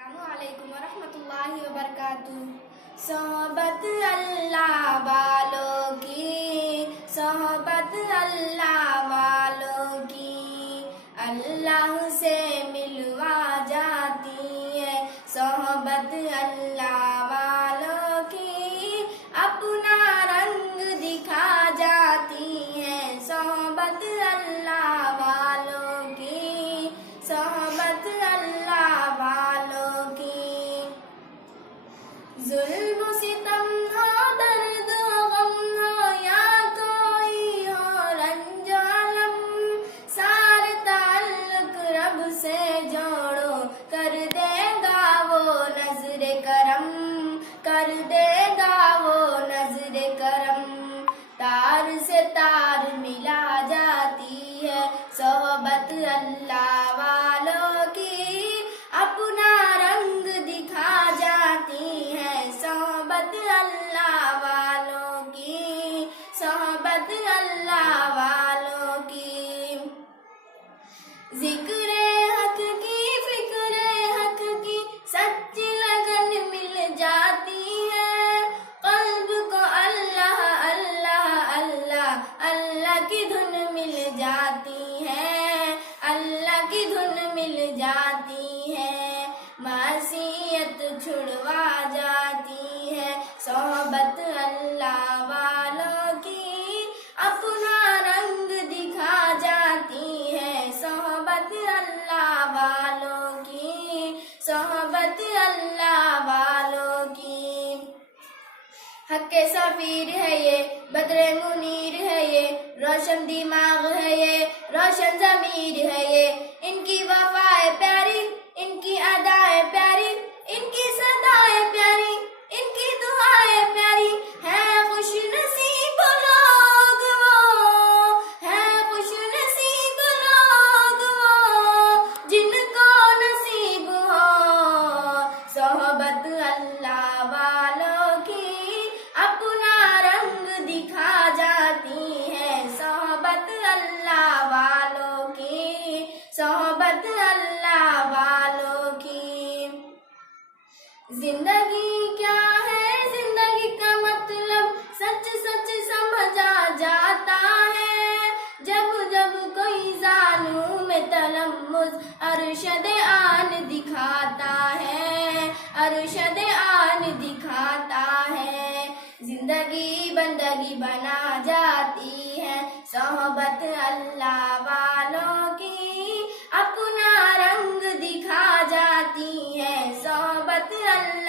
السلام علیکم ورحمۃ اللہ وبرکاتہ۔ صحبت اللہ والوں کی، صحبت اللہ والوں کی، اللہ سے ملوا جاتی ہے۔ صحبت اللہ والوں کی اپنا رنگ دکھا جاتی ہے۔ صحبت اللہ والوں کی، صحبت اللہ والوں کی۔ ظلم و ستم ہو، درد و غم ہو، یا کوئی ہو رنج و الم، سارے تعلق رب سے جوڑو، کر دے گا وہ نظر کرم، کر دے گا وہ نظر کرم۔ تار سے تار ملا جاتی ہے صحبت اللہ والوں کی، اپنا رنگ دکھا جاتی ہے۔ صحبت اللہ والوں کی، صحبت اللہ والوں کی۔ ذکر حق کی، فکر حق کی، سچی لگن مل جاتی ہے۔ قلب کو اللہ اللہ اللہ اللہ کی دھن مل جاتی ہے، اللہ کی دھن مل جاتی ہے۔ معصیت چھڑوا جاتی ہے صحبت اللہ والوں کی، اپنا رنگ دکھا جاتی ہے۔ صحبت اللہ والوں کی، صحبت اللہ والوں کی۔ حق کے سفیر ہے یہ، بدر منیر ہے یہ، روشن دماغ ہے یہ، روشن ضمیر ہے یہ۔ ان کی وفائے پیاری، ان کی ادائے پیاری، ان کی صدائے پیاری، ان کی دعائیں پیاری۔ ہے خوش نصیب لوگ وہ، ہے خوش نصیب لوگ وہ، جن کو نصیب ہو صحبت اللہ والوں کی، اپنا رنگ دکھا جاتی ہے۔ صحبت اللہ والوں کی، صحبت اللہ والوں کی۔ زندگی کیا ہے، زندگی کا مطلب سچ سچ سمجھا جاتا ہے، جب جب کوئی زانوں میں تلمس ارشد آن دکھاتا ہے، ارشد آن دکھاتا ہے۔ زندگی بندگی بنا جاتی ہے صحبت اللہ والوں کی، اپنا رنگ دکھا جاتی ہے۔ صحبت اللہ